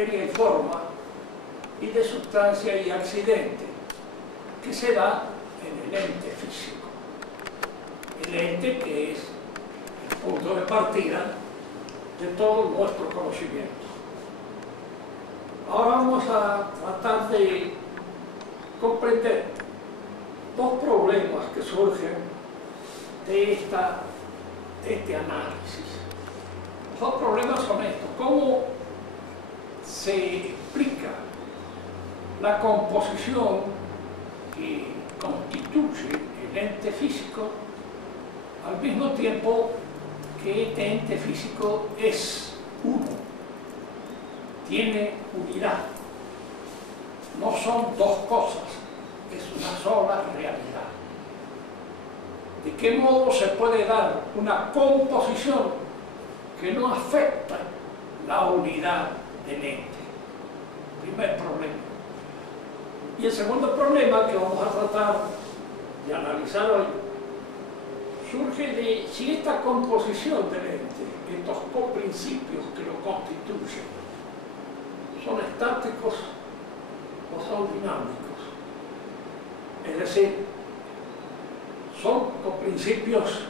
materia y forma, y de sustancia y accidente, que se da en el ente físico. El ente que es el punto de partida de todo nuestro conocimiento. Ahora vamos a tratar de comprender dos problemas que surgen de este análisis. Los dos problemas son estos: ¿cómo se explica la composición que constituye el ente físico, al mismo tiempo que este ente físico es uno, tiene unidad? No son dos cosas, es una sola realidad. ¿De qué modo se puede dar una composición que no afecta la unidad del ente? Primer problema. Y el segundo problema que vamos a tratar de analizar hoy surge de si esta composición del ente, estos coprincipios que lo constituyen, son estáticos o son dinámicos. Es decir, son coprincipios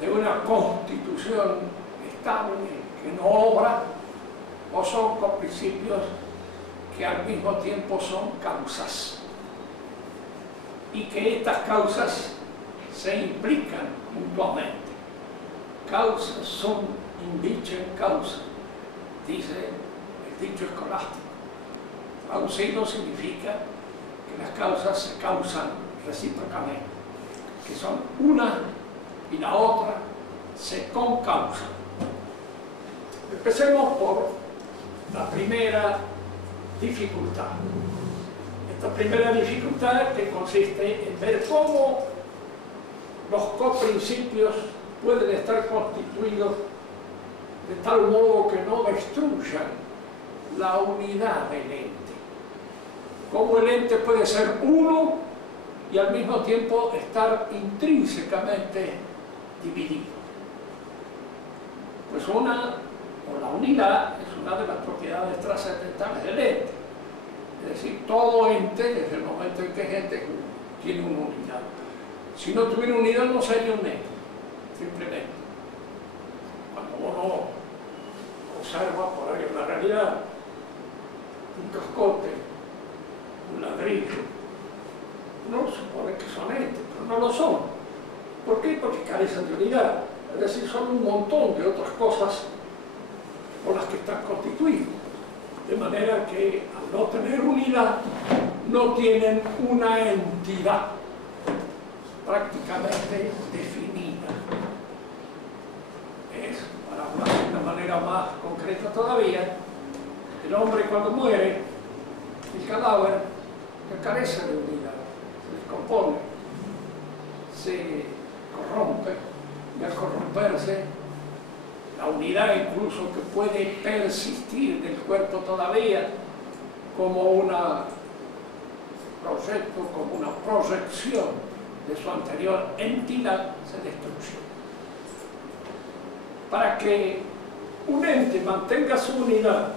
de una constitución estable que no obra, o son coprincipios que al mismo tiempo son causas, y que estas causas se implican mutuamente. Causas son indicem causa, dice el dicho escolástico. Traducido significa que las causas se causan recíprocamente, que son una y la otra se concausan. Empecemos por la primera dificultad. Esta primera dificultad que consiste en ver cómo los coprincipios pueden estar constituidos de tal modo que no destruyan la unidad del ente. Cómo el ente puede ser uno y al mismo tiempo estar intrínsecamente dividido. Pues la unidad es una de las propiedades trascendentales del ente. Es decir, todo ente, desde el momento en que es ente, tiene una unidad. Si no tuviera unidad no sería un ente, simplemente. Cuando uno observa por ahí en la realidad un cascote, un ladrillo, uno supone que son entes, pero no lo son. ¿Por qué? Porque carecen de unidad. Es decir, son un montón de otras cosas por las que están constituidos. De manera que al no tener unidad, no tienen una entidad prácticamente definida. Para hablar de una manera más concreta todavía, el hombre cuando muere, el cadáver carece de unidad, se descompone, se corrompe, y al corromperse, la unidad incluso que puede persistir del cuerpo todavía como una proyecto, como una proyección de su anterior entidad, se destruye. Para que un ente mantenga su unidad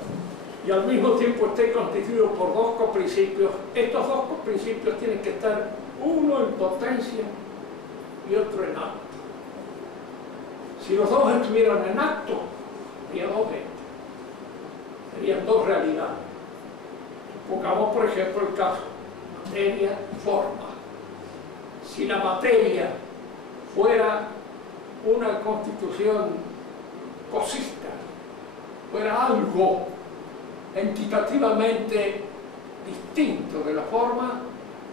y al mismo tiempo esté constituido por dos coprincipios, estos dos coprincipios tienen que estar uno en potencia y otro en acto. Si los dos estuvieran en acto, serían dos entes, serían dos realidades. Supongamos, por ejemplo, el caso materia, forma. Si la materia fuera una constitución cosista, fuera algo entitativamente distinto de la forma,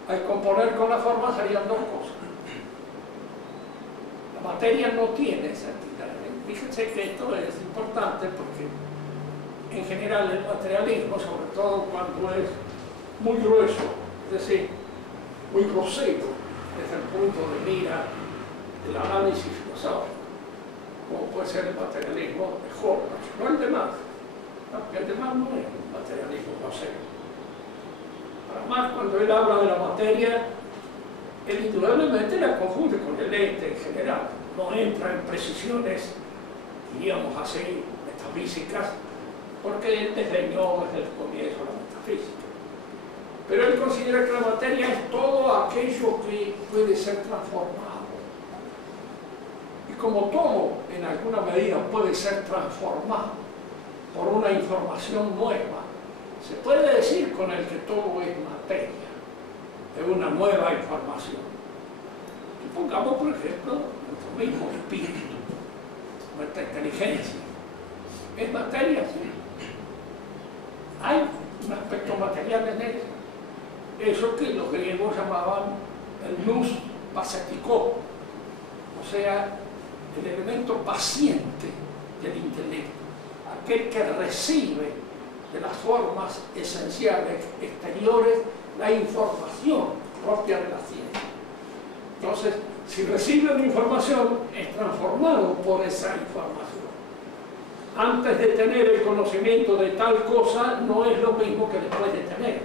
al componer con la forma serían dos cosas. La materia no tiene esa entidad. Fíjense que esto es importante porque en general el materialismo, sobre todo cuando es muy grueso, es decir, muy grosero desde el punto de mira del análisis filosófico, como puede ser el materialismo de Horkheimer, no el de Marx, porque el de Marx no es un materialismo grosero. Para Marx, cuando él habla de la materia, él indudablemente la confunde con el ente en general, no entra en precisiones, diríamos así, metafísicas, porque él desdeñó desde el comienzo la metafísica. Pero él considera que la materia es todo aquello que puede ser transformado. Y como todo, en alguna medida, puede ser transformado por una información nueva, se puede decir con el que todo es materia, de una nueva información. Supongamos, por ejemplo, nuestro mismo espíritu, nuestra inteligencia. ¿Es materia? Sí. Hay un aspecto material en ella. Eso que los griegos llamaban el nous pasetikó, o sea, el elemento paciente del intelecto, aquel que recibe de las formas esenciales exteriores la información propia de la ciencia. Entonces, si recibe una información, es transformado por esa información. Antes de tener el conocimiento de tal cosa, no es lo mismo que después de tener.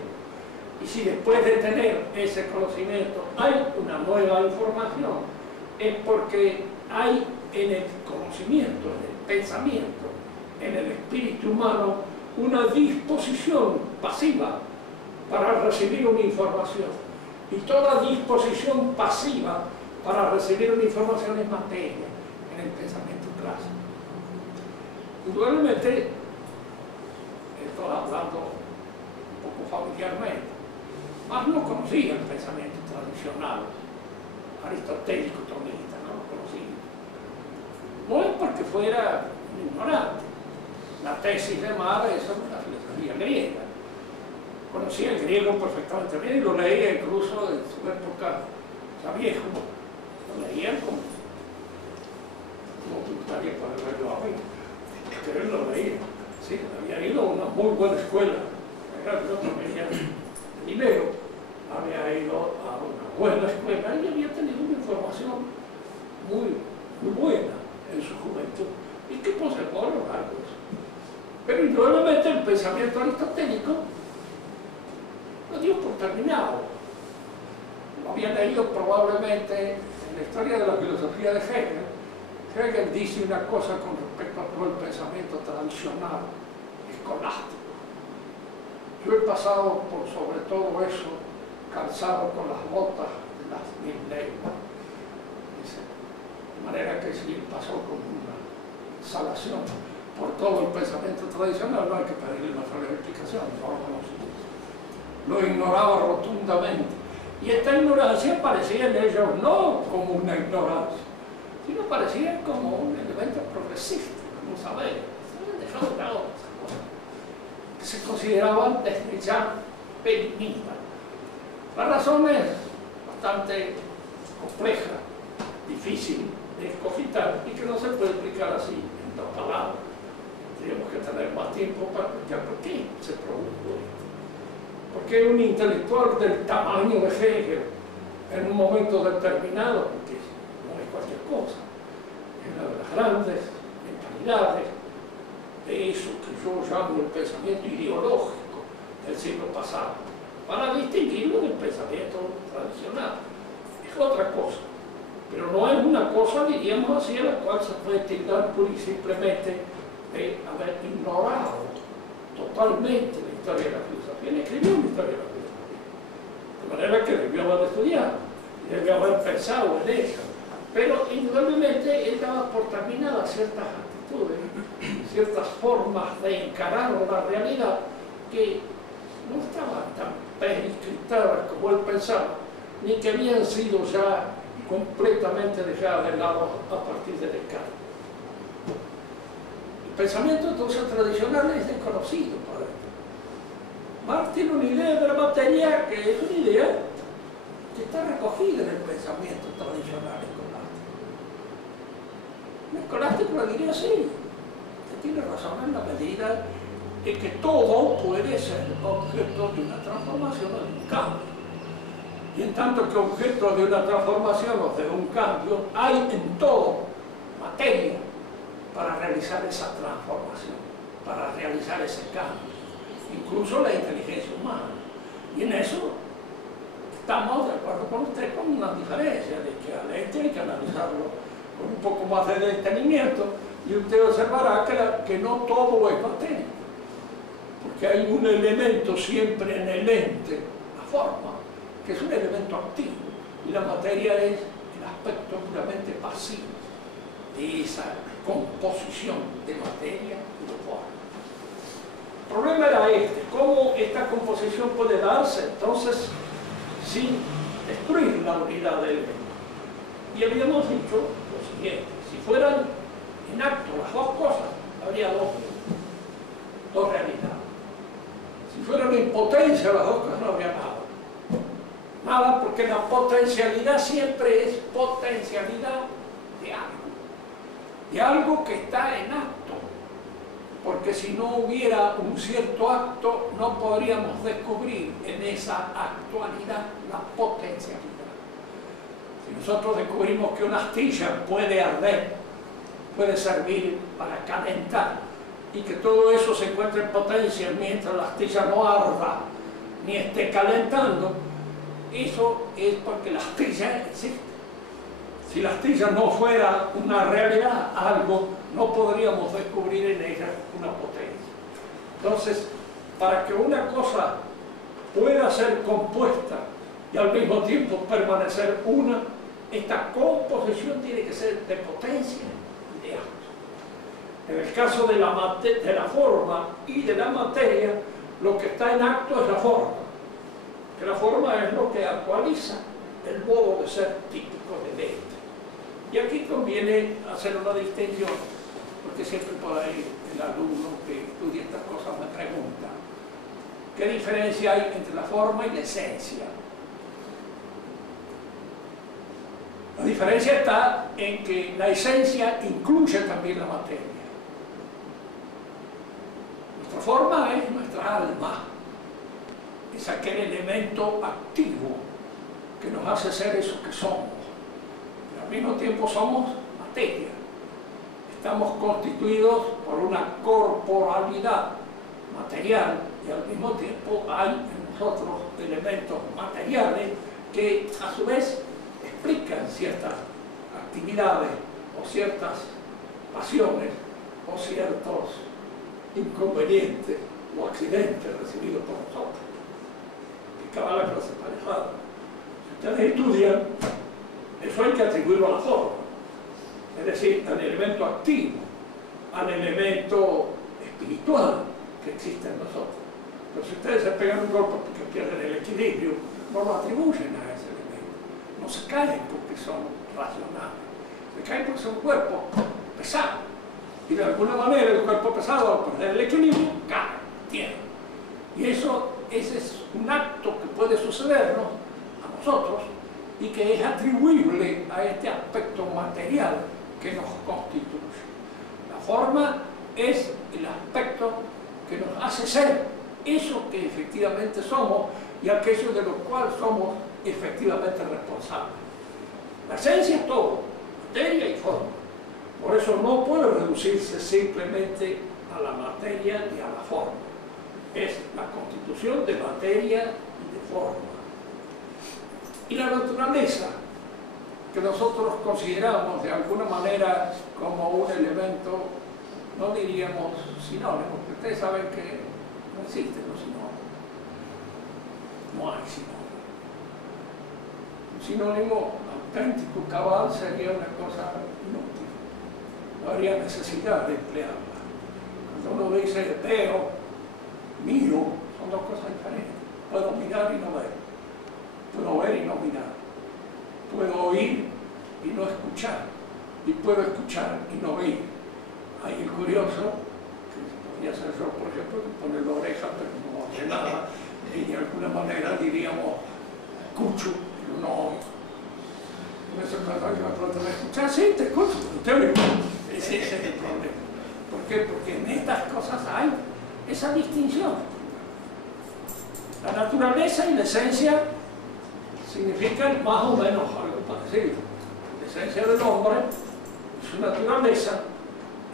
Y si después de tener ese conocimiento hay una nueva información, es porque hay en el conocimiento, en el pensamiento, en el espíritu humano, una disposición pasiva para recibir una información. Y toda disposición pasiva para recibir una información es materia en el pensamiento clásico. Indudablemente, estoy hablando un poco familiarmente, más no conocía el pensamiento tradicional, aristotélico, tomista, no lo conocía. No es porque fuera un ignorante. La tesis de Mara es sobre la filosofía griega. Conocía el griego perfectamente bien y lo leía incluso en su época ya viejo. Lo leía como me gustaría poder verlo a mí, pero él lo leía. Sí, había ido a una muy buena escuela, era el otro venía de Milero, había ido a una buena escuela y había tenido una información muy buena en su juventud y que conservó a lo largo de eso. Pero indudablemente el pensamiento aristotélico lo dio por terminado. Lo había leído probablemente en la historia de la filosofía de Hegel. Hegel dice una cosa con respecto a todo el pensamiento tradicional, escolástico. Yo he pasado por sobre todo eso, calzado con las botas de las 1000 lenguas. De manera que si él pasó con una salación por todo el pensamiento tradicional, no hay que pedirle una sola explicación, no lo conocía. Lo ignoraba rotundamente. Y esta ignorancia parecía en ellos no como una ignorancia, sino parecía como un elemento progresista, como un saber. Se habían dejado de lado esas cosas, que se consideraban desde ya benignas. La razón es bastante compleja, difícil de escogitar y que no se puede explicar así en 2 palabras. Tenemos que tener más tiempo para explicar por qué se produjo esto. Porque un intelectual del tamaño de Hegel, en un momento determinado, porque no es cualquier cosa, es una de las grandes mentalidades de eso que yo llamo el pensamiento ideológico del siglo pasado, para distinguirlo del pensamiento tradicional. Es otra cosa, pero no es una cosa, diríamos así, a la cual se puede tildar pura y simplemente de haber ignorado totalmente la historia de la filosofía. Él escribió una historia de la filosofía, de manera que debió haber estudiado y debió haber pensado en ella, pero indudablemente él daba por terminadas ciertas actitudes, ciertas formas de encarar la realidad que no estaban tan prescriptadas como él pensaba, ni que habían sido ya completamente dejadas de lado a partir de Descartes. El pensamiento entonces tradicional es desconocido para él. Marx tiene una idea de la materia que es una idea que está recogida en el pensamiento tradicional escolástico. El escolástico le diría sí, que tiene razón en la medida en que todo puede ser objeto de una transformación o de un cambio. Y en tanto que objeto de una transformación o de un cambio, hay en todo materia para realizar esa transformación, para realizar ese cambio, incluso la inteligencia humana. Y en eso estamos de acuerdo con usted con una diferencia, de que al hecho hay que analizarlo con un poco más de detenimiento, y usted observará que no todo es materia. porque hay un elemento siempre en el ente, la forma, que es un elemento activo, y la materia es el aspecto puramente pasivo de esa composición de materia y de forma. El problema era este: cómo esta composición puede darse entonces sin destruir la unidad del elemento. Y habíamos dicho lo siguiente: si fueran en acto las dos cosas, habría dos realidades. Si fueran en potencia las dos cosas, no habría nada. Nada, porque la potencialidad siempre es potencialidad de algo que está en acto. Porque si no hubiera un cierto acto, no podríamos descubrir en esa actualidad la potencialidad. Si nosotros descubrimos que una astilla puede arder, puede servir para calentar, y que todo eso se encuentra en potencia mientras la astilla no arda ni esté calentando, eso es porque la astilla existe. Si la astilla no fuera una realidad, algo, no podríamos descubrir en ella una potencia. Entonces, para que una cosa pueda ser compuesta y al mismo tiempo permanecer una, esta composición tiene que ser de potencia y de acto. En el caso de la forma y de la materia, lo que está en acto es la forma, que la forma es lo que actualiza el modo de ser típico del ente. Y aquí conviene hacer una distinción, porque siempre por ahí el alumno que estudia estas cosas me pregunta: ¿qué diferencia hay entre la forma y la esencia? La diferencia está en que la esencia incluye también la materia. Nuestra forma es nuestra alma, es aquel elemento activo que nos hace ser eso que somos. Pero al mismo tiempo somos materia. Estamos constituidos por una corporalidad material y al mismo tiempo hay en nosotros elementos materiales que a su vez explican ciertas actividades o ciertas pasiones o ciertos inconvenientes o accidentes recibidos por nosotros. Explicaba la clase parejada. Si ustedes estudian, eso hay que atribuirlo a la forma, es decir, al elemento activo, al elemento espiritual que existe en nosotros. Pero si ustedes se pegan un golpe porque pierden el equilibrio, no lo atribuyen a ese elemento. No se caen porque son racionales, se caen porque son cuerpos pesados. Y de alguna manera el cuerpo pesado, al perder el equilibrio, cae, tierra. Y ese es un acto que puede sucedernos a nosotros y que es atribuible a este aspecto material que nos constituye. La forma es el aspecto que nos hace ser eso que efectivamente somos y aquello de lo cual somos efectivamente responsables. La esencia es todo, materia y forma. Por eso no puede reducirse simplemente a la materia y a la forma. Es la constitución de materia y de forma. Y la naturaleza, que nosotros consideramos de alguna manera como un elemento, no diríamos sinónimo, porque ustedes saben que no existen los sinónimos. No hay sinónimo. Un sinónimo auténtico, cabal, sería una cosa inútil. No habría necesidad de emplearla. Cuando uno dice veo, miro, son dos cosas diferentes. Puedo mirar y no ver. Puedo ver y no mirar. Puedo oír y no escuchar. Y puedo escuchar y no oír. Hay el curioso, que podría ser yo, por ejemplo, que pone la oreja pero no oye nada. Y de alguna manera diríamos, escucho, pero no oigo. Eso cuando alguien me pregunta, ¿me escuchas? Sí, te escucho, pero te oigo. Ese es el problema. ¿Por qué? Porque en estas cosas hay esa distinción. La naturaleza y la esencia significan más o menos algo parecido. La esencia del hombre, su naturaleza,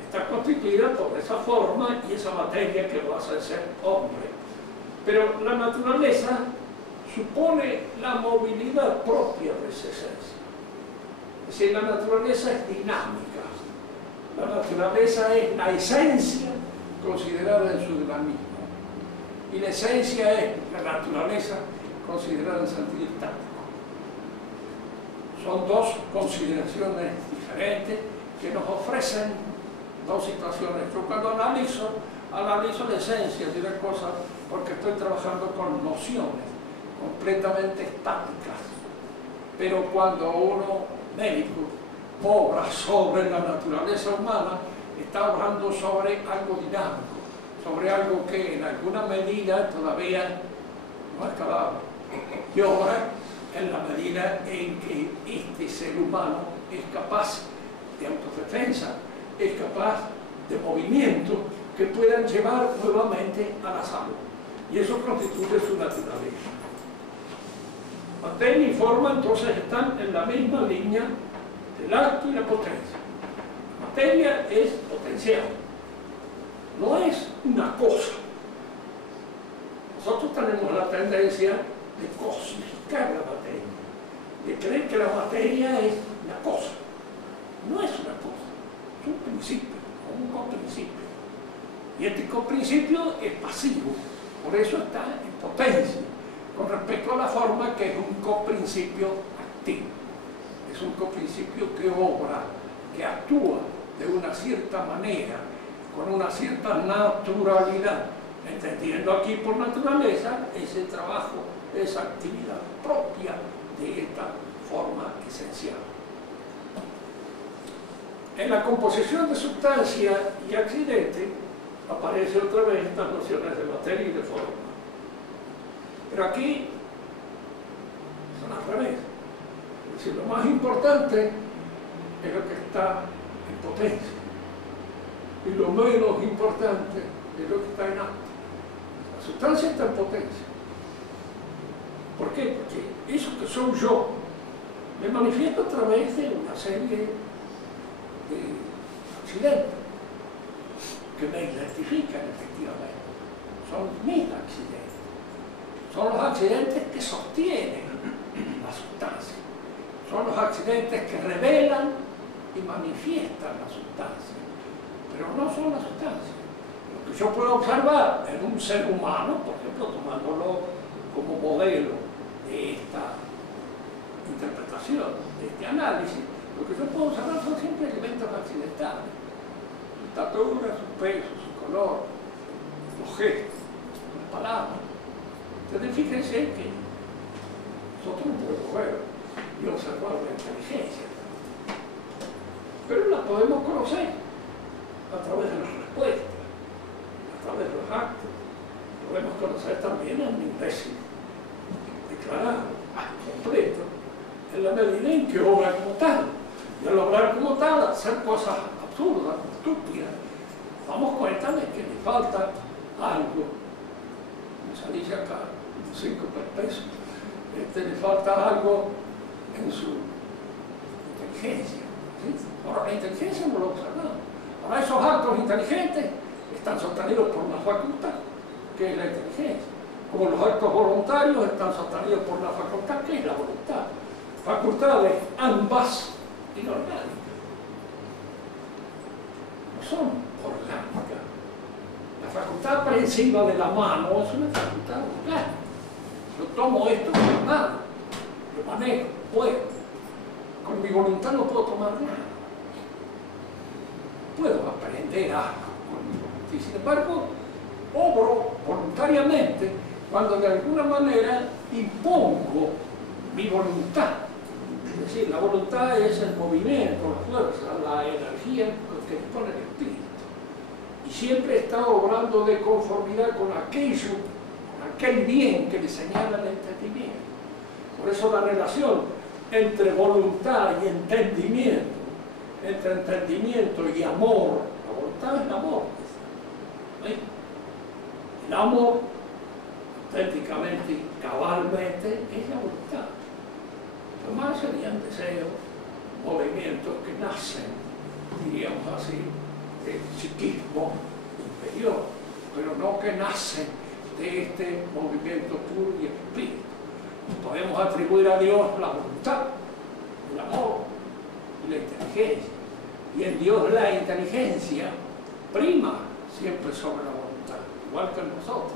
está constituida por esa forma y esa materia que lo hace ser hombre. Pero la naturaleza supone la movilidad propia de esa esencia. Es decir, la naturaleza es dinámica. La naturaleza es la esencia considerada en su dinamismo. y la esencia es la naturaleza considerada en sentido estático. Son dos consideraciones diferentes que nos ofrecen dos situaciones. Yo cuando analizo la esencia de una cosa porque estoy trabajando con nociones completamente estáticas. Pero cuando uno, médico, obra sobre la naturaleza humana, está obrando sobre algo dinámico, sobre algo que en alguna medida todavía no es acabado. Y obra en la medida en que este ser humano es capaz de autodefensa, es capaz de movimientos que puedan llevar nuevamente a la salud. Y eso constituye su naturaleza. Materia y forma entonces están en la misma línea del acto y la potencia. Materia es potencial, no es una cosa. Nosotros tenemos la tendencia de cosificar la materia, de creer que la materia es una cosa. No es una cosa, es un principio, un coprincipio. Y este coprincipio es pasivo, por eso está en potencia, con respecto a la forma que es un coprincipio activo. Es un coprincipio que obra, que actúa de una cierta manera, con una cierta naturalidad, entendiendo aquí por naturaleza ese trabajo, esa actividad propia de esta forma esencial. En la composición de sustancia y accidente aparecen otra vez estas nociones de materia y de forma. Pero aquí son al revés. Es decir, lo más importante es lo que está en potencia. Y lo menos importante es lo que está en acto. La sustancia está en potencia. ¿Por qué? Porque eso que soy yo me manifiesto a través de una serie de accidentes que me identifican efectivamente. Son mis accidentes. Son los accidentes que sostienen la sustancia. Son los accidentes que revelan y manifiestan la sustancia. Pero no son la sustancia. Lo que yo puedo observar en un ser humano, por ejemplo, tomándolo como modelo de esta interpretación, de este análisis, lo que yo puedo observar son siempre elementos accidentales. Su estatura, su peso, su color, los gestos, las palabras. Entonces fíjense que nosotros no podemos ver y observar la inteligencia, pero la podemos conocer a través de las respuestas, a través de los actos. Podemos conocer también al imbécil declarado, completo, en la medida en que obra como tal. Y al obrar como tal, hacer cosas absurdas, estúpidas, damos cuenta de que le falta algo. Me dice acá, 5 pesos. Le falta algo en su inteligencia. ¿Sí? Ahora, la inteligencia no lo observamos. Ahora, esos actos inteligentes están sostenidos por una facultad, que es la inteligencia. Como los actos voluntarios están sostenidos por una facultad, que es la voluntad. Facultades ambas inorgánicas. No son orgánicas. La facultad aprehensiva de la mano es una facultad orgánica. Yo tomo esto con la mano, lo manejo, puedo. Con mi voluntad no puedo tomar nada. Puedo aprender algo con mi voluntad. Y sin embargo, obro voluntariamente cuando de alguna manera impongo mi voluntad. Es decir, la voluntad es el movimiento, la fuerza, la energía que dispone el espíritu. Y siempre está obrando de conformidad con aquello, con aquel bien que le señala el entendimiento. Por eso la relación entre voluntad y entendimiento, entre entendimiento y amor, la voluntad es el amor. ¿Sí? El amor, auténticamente y cabalmente, es la voluntad. Lo más serían deseos, movimientos que nacen, diríamos así, del psiquismo inferior, pero no que nacen de este movimiento puro y espíritu. Podemos atribuir a Dios la voluntad, el amor y la inteligencia. Y en Dios la inteligencia prima siempre sobre la voluntad, igual que en nosotros.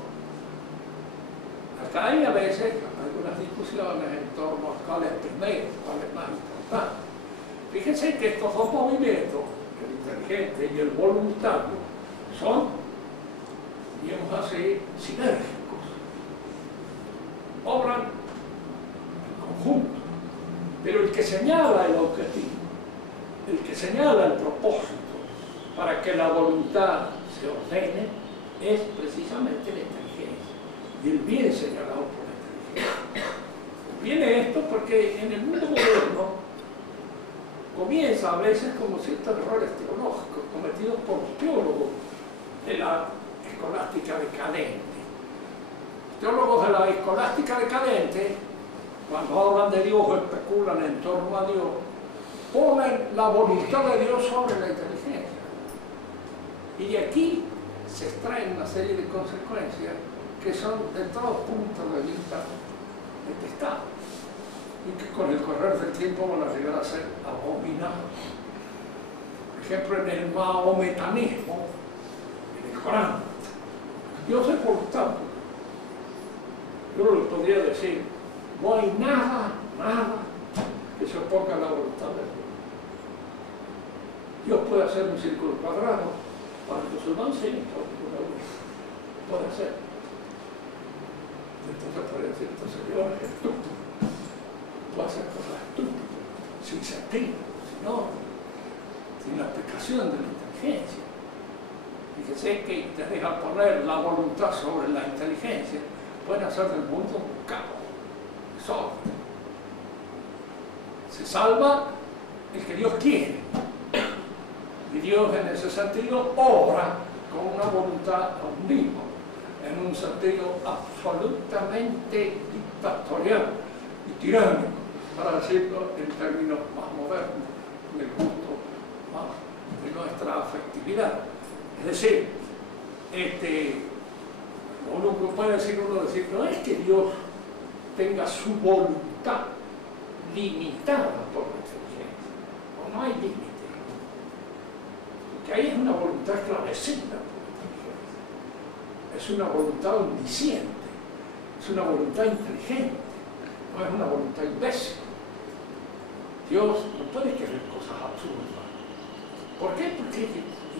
Acá hay a veces algunas discusiones en torno a cuál es primero, cuál es más importante. Fíjense que estos dos movimientos, el inteligente y el voluntario, son, digamos así, sinérgicos. Obran en conjunto. Pero el que señala el objetivo, el que señala el propósito para que la voluntad se ordene, es precisamente la inteligencia y el bien señalado por la inteligencia. Viene esto porque en el mundo moderno comienza a veces como ciertos errores teológicos cometidos por los teólogos de la escolástica decadente. Los teólogos de la escolástica decadente, cuando hablan de Dios o especulan en torno a Dios, ponen la voluntad de Dios sobre la inteligencia. Y de aquí se extraen una serie de consecuencias que son de todos puntos de vista detestables y que con el correr del tiempo van a llegar a ser abominables. Por ejemplo, en el mahometanismo, en el Corán, Dios es voluntad. Yo no les podría decir, no hay nada que se oponga a la voluntad de Dios. Dios puede hacer un círculo cuadrado para los musulmanes, sí, puede hacer. Entonces puede decir, este señor es estúpido, puede hacer cosas estúpidas, sin sentido, sin la aplicación de la inteligencia. Fíjense que te deja poner la voluntad sobre la inteligencia, pueden hacer del mundo un caos, desorden. Se salva el que Dios quiere. Y Dios en ese sentido obra con una voluntad omnívora, en un sentido absolutamente dictatorial y tiránico, para decirlo en términos más modernos, en el gusto más de nuestra afectividad. Es decir, uno puede decir, no es que Dios tenga su voluntad limitada por la inteligencia, no hay límite. Que ahí es una voluntad esclarecida por la inteligencia, es una voluntad omnisciente, es una voluntad inteligente, no es una voluntad imbécil. Dios no puede querer cosas absurdas. ¿Por qué? Porque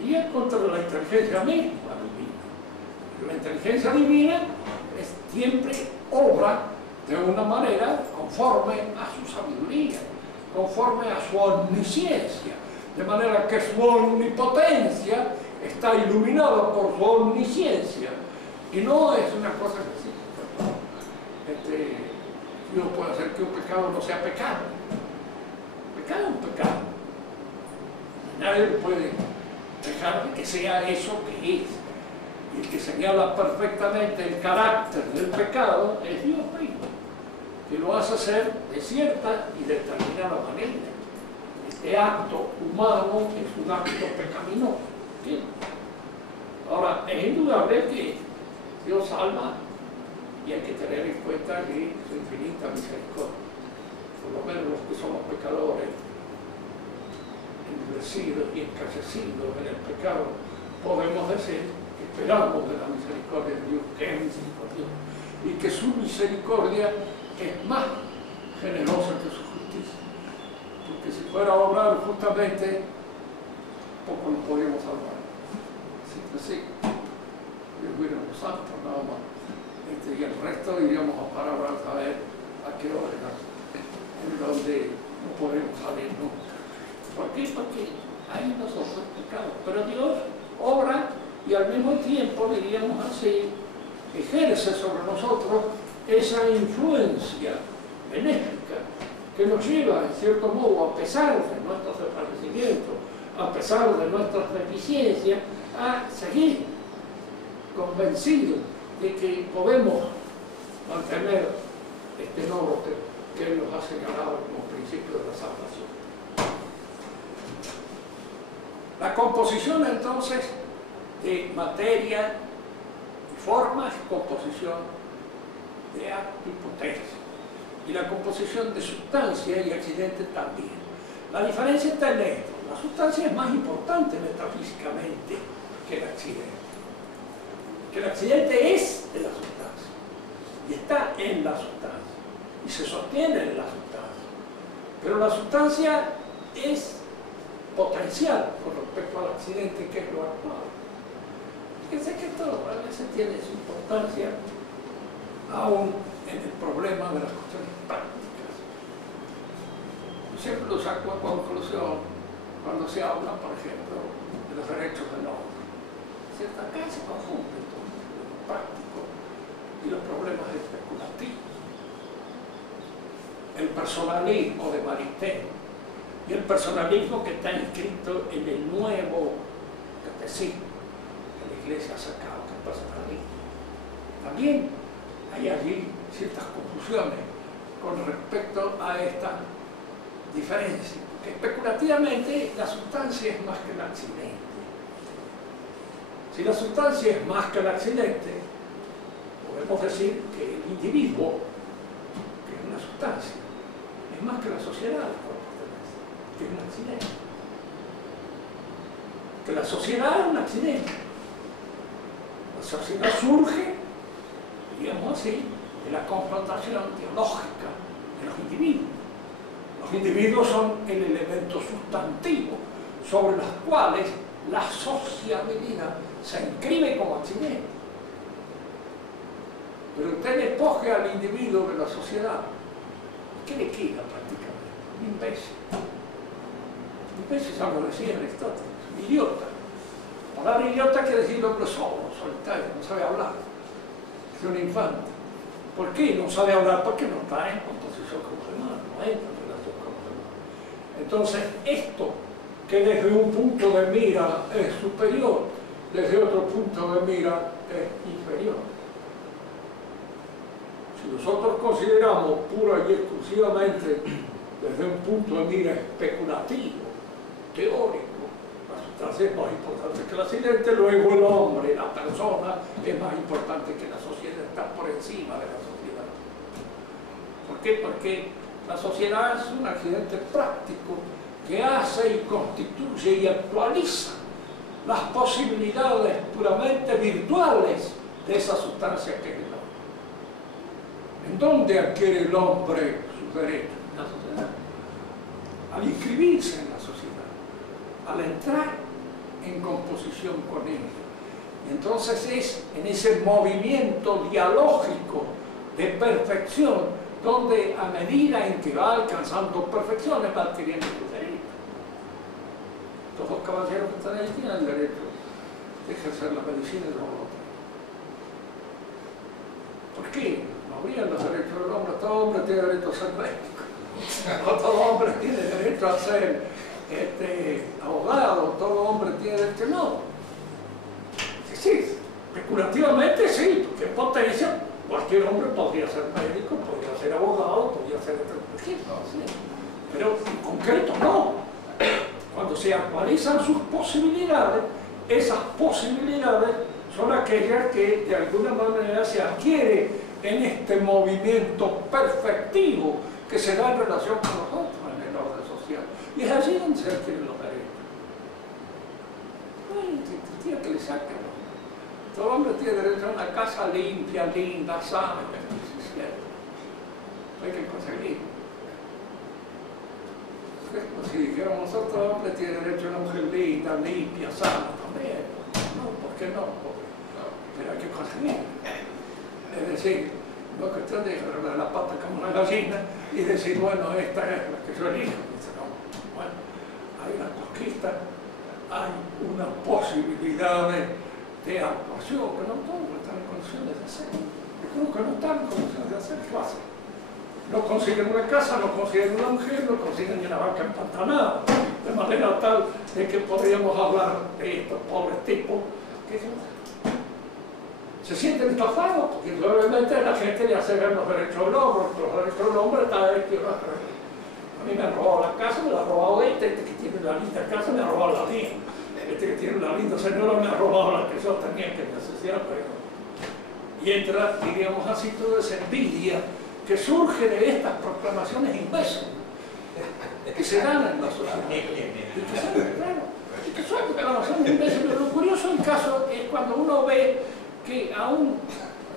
iría contra la inteligencia misma divina. La inteligencia divina siempre obra de una manera conforme a su sabiduría, conforme a su omnisciencia. De manera que su omnipotencia está iluminada por su omnisciencia. Y no es una cosa así. Dios puede hacer que un pecado no sea pecado. Pecado es un pecado. Nadie puede dejar que sea eso que es. Y el que señala perfectamente el carácter del pecado es Dios mismo, que lo hace hacer de cierta y determinada manera. Este acto humano es un acto pecaminoso. ¿Sí? Ahora, es indudable que Dios salva y hay que tener en cuenta que su infinita misericordia, por lo menos los que somos pecadores, endurecidos y encallecidos en el pecado, podemos decir que esperamos de la misericordia de Dios, que es misericordioso, y que su misericordia es más generosa que su justicia. Porque si fuera a obrar justamente, poco nos podríamos salvar. Así que sí, Dios hubiera los santos nada más. Y el resto iríamos a parar a saber a qué hora, en donde no podremos salir nunca. ¿Por qué? Porque hay nosotros pecados. Pero Dios obra y al mismo tiempo, diríamos así, ejerce sobre nosotros esa influencia benéfica que nos lleva, en cierto modo, a pesar de nuestros desfallecimientos, a pesar de nuestras deficiencias, a seguir convencidos de que podemos mantener este norte que Él nos ha señalado como principio de la salvación. La composición, entonces, de materia y forma es composición de acto y potencia. Y la composición de sustancia y accidente también. La diferencia está en esto. La sustancia es más importante metafísicamente que el accidente. Que el accidente es de la sustancia. y está en la sustancia, y se sostiene en la sustancia. Pero la sustancia es potencial con respecto al accidente que es lo actual. Fíjense que todo a veces tiene su importancia aún en el problema de las cuestiones prácticas. Yo siempre lo saco a conclusión cuando se habla, por ejemplo, de los derechos del hombre. Acá se confunde todo lo práctico y los problemas especulativos. El personalismo de Maritain y el personalismo que está inscrito en el nuevo catecismo que la Iglesia ha sacado, que es personalismo. También hay allí ciertas confusiones con respecto a esta diferencia, porque especulativamente la sustancia es más que el accidente. Si la sustancia es más que el accidente, podemos decir que el individuo, que es una sustancia, es más que la sociedad, que es un accidente. Que la sociedad es un accidente. La sociedad surge, digamos así, de la confrontación teológica de los individuos. Los individuos son el elemento sustantivo sobre los cuales la sociabilidad se inscribe como accidente. Pero usted despoje al individuo de la sociedad, ¿qué le queda prácticamente? Un imbécil. Un imbécil, ya lo decía Aristóteles, un idiota. La palabra idiota quiere decir hombre solo, solitario, no sabe hablar. Es un infante. ¿Por qué no sabe hablar? Porque no está en composición con los demás, no entra en relación con los demás. Entonces, esto que desde un punto de mira es superior, desde otro punto de mira es inferior. Si nosotros consideramos pura y exclusivamente desde un punto de mira especulativo, teórico, la sustancia es más importante que el accidente, luego el hombre, la persona, es más importante que la sociedad, está por encima de la sociedad. ¿Por qué? Porque la sociedad es un accidente práctico que hace y constituye y actualiza las posibilidades puramente virtuales de esa sustancia que es el hombre. ¿En dónde adquiere el hombre sus derechos? En la sociedad. Al inscribirse en la sociedad, al entrar en composición con ella. Y entonces es en ese movimiento dialógico de perfección donde a medida en que va alcanzando perfecciones va adquiriendo sus derechos. Los dos caballeros que están ahí tienen el derecho de ejercer la medicina y los otros. ¿Por qué? No habrían los derechos del hombre. Todo hombre tiene derecho a ser médico. No todo hombre tiene derecho a ser abogado. Todo hombre tiene derecho. No. Sí, especulativamente sí, porque en potencia cualquier hombre podría ser médico, podría ser abogado, podría ser sí. Pero en concreto no. Cuando se actualizan sus posibilidades, esas posibilidades son aquellas que de alguna manera se adquiere en este movimiento perfectivo que se da en relación con nosotros en el orden social. Y es allí donde se adquieren los derechos. No tiene que le saquen. Todo hombre tiene derecho a una casa limpia, linda, sana, es cierto. Hay que conseguir. Pues si dijéramos nosotros, hombre tiene derecho a una mujer linda, limpia, sana también. No, ¿por qué no? Pero hay que conseguir. Es decir, no es cuestión de agarrar la pata como una gallina y decir, bueno, esta es la que yo elijo. Dice, no, bueno, hay una conquista, hay una posibilidad de actuación que no todos están en condiciones de hacer. Y creo que no están en condiciones de hacer, ¿qué hacen? No consiguen una casa, no consiguen una mujer, no consiguen ni una vaca empantanada. De manera tal de que podríamos hablar de estos pobres tipos que se sienten estafados, porque obviamente la gente le hace ver los derechos del hombre, los derechos del hombre están aquí. A mí me han robado la casa, me la ha robado este que tiene una linda casa me ha robado la mía. Este que tiene una linda señora me ha robado la que yo tenía que necesitar. Y entra, diríamos así, toda esa envidia que surge de estas proclamaciones imbéciles que se dan en la sociedad. Y que son proclamaciones imbéciles. Pero lo curioso del caso es cuando uno ve que aún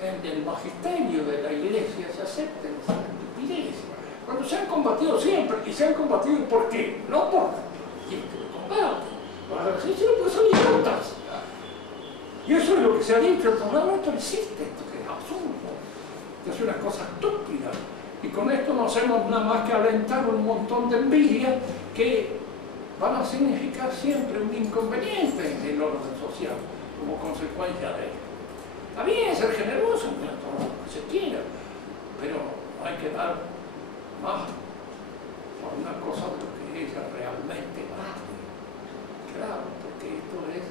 en el magisterio de la Iglesia se acepten esas estupideces. Cuando se han combatido siempre, y se han combatido ¿por qué? No por quien que lo combate, sino porque son idiotas. Y eso es lo que se ha dicho, el programa esto existe, esto que es absurdo, esto es una cosa estúpida. Y con esto no hacemos nada más que alentar un montón de envidia que van a significar siempre un inconveniente en el orden social como consecuencia de esto. Está bien ser generoso en todo lo que se quiera, pero hay que dar más por una cosa de lo que ella realmente vale. Claro, porque esto es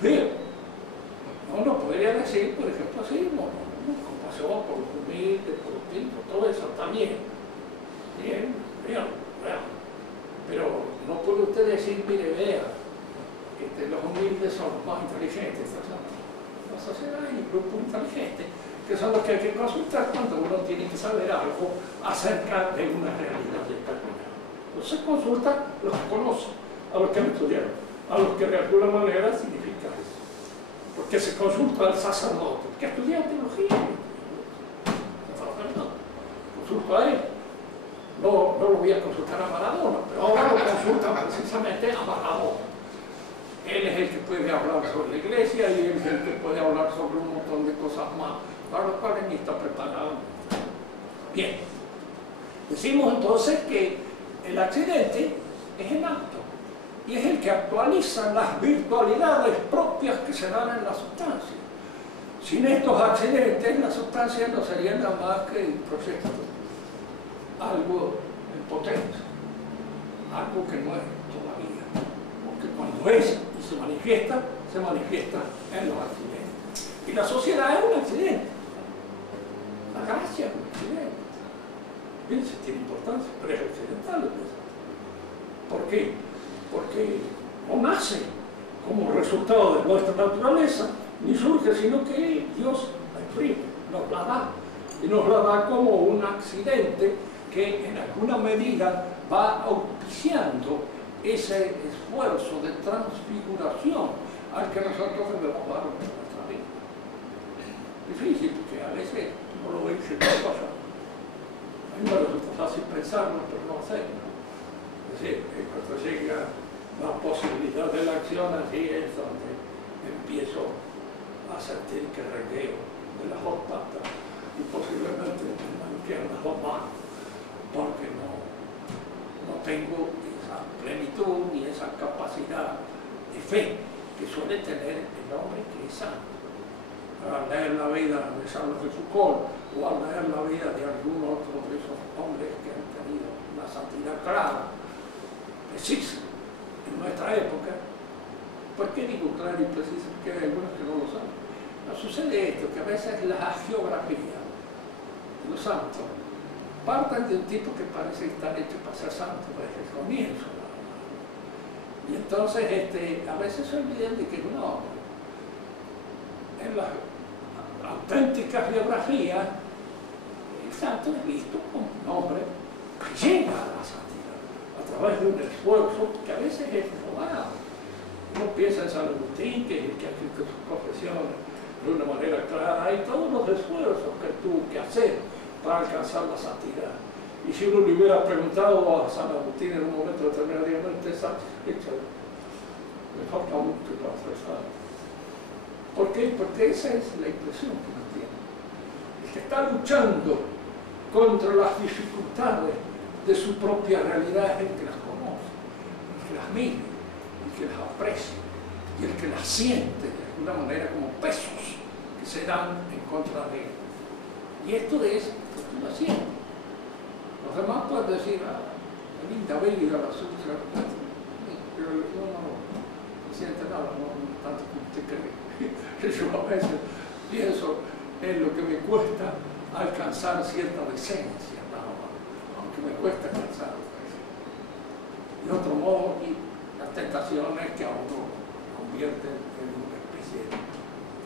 feo. Uno podría decir, por ejemplo, así, compasión por los humildes, por los tipos, todo eso está bien. Bien, bien, bien. Pero no puede usted decir, mire, vea, los humildes son los más inteligentes. La sociedad hay un grupo inteligente, que son los que hay que consultar cuando uno tiene que saber algo acerca de una realidad determinada. Entonces consulta los que conocen, a los que han estudiado, a los que de alguna manera significa eso. Porque se consulta al sacerdote, que estudia teología. Consulto a él. No lo voy a consultar a Maradona, pero ahora lo consulta precisamente a Maradona. Él es el que puede hablar sobre la iglesia y él es el que puede hablar sobre un montón de cosas más, para lo cual ni está preparado. Bien. Decimos entonces que el accidente es el acto y es el que actualiza las virtualidades propias que se dan en la sustancia. Sin estos accidentes, la sustancia no sería nada más que un proyecto, algo en potencia, algo que no es todavía, porque cuando es y se manifiesta en los accidentes. Y la sociedad es un accidente, la gracia es un accidente. Bien, sí tiene importancia, pero es accidental. ¿Por qué? Porque no nace como resultado de nuestra naturaleza, ni surge, sino que Dios la exprime, nos la da, y nos la da como un accidente que en alguna medida va auspiciando ese esfuerzo de transfiguración al que nosotros debemos dar en nuestra vida. Difícil, porque a veces no lo veis en las cosas. A mí me resulta fácil pensarlo, pero no hacerlo. Es decir, cuando llega la posibilidad de la acción, así es donde empiezo a sentir que regueo de las dos patas y posiblemente me manquean las dos manos, porque no tengo esa plenitud ni esa capacidad de fe que suele tener el hombre que es santo. Al leer la vida de Charles de Foucault o al leer la vida de algún otro de esos hombres que han tenido una santidad clara, precisa, en nuestra época. ¿Por qué digo claro y preciso? Porque hay algunos que no lo saben. No sucede esto, que a veces la hagiografía de los santos parten de un tipo que parece estar hecho para ser santo desde el comienzo. Y entonces a veces se olvidan de que no, en las auténticas biografías el santo es visto como un hombre que llega a la santidad a través de un esfuerzo que a veces es robado. Uno piensa en San Agustín, que es el que ha escrito sus confesiones de una manera clara, hay todos los esfuerzos que tuvo que hacer para alcanzar la santidad. Y si uno le hubiera preguntado a San Agustín en un momento determinado, diría, no esté satisfecho, me falta mucho para ser santo. ¿Por qué? Porque esa es la impresión que uno tiene. El que está luchando contra las dificultades de su propia realidad es el que las conoce, el que las mide, el que las aprecia y el que las siente de alguna manera como pesos que se dan en contra de él. Y esto es una ciencia. Los demás pueden decir, qué linda vida, la sucia, pero yo no siente nada, no tanto como usted cree. Yo a veces pienso en lo que me cuesta alcanzar cierta decencia, aunque me cuesta alcanzar. De otro modo, y las tentaciones que a uno convierten en una especie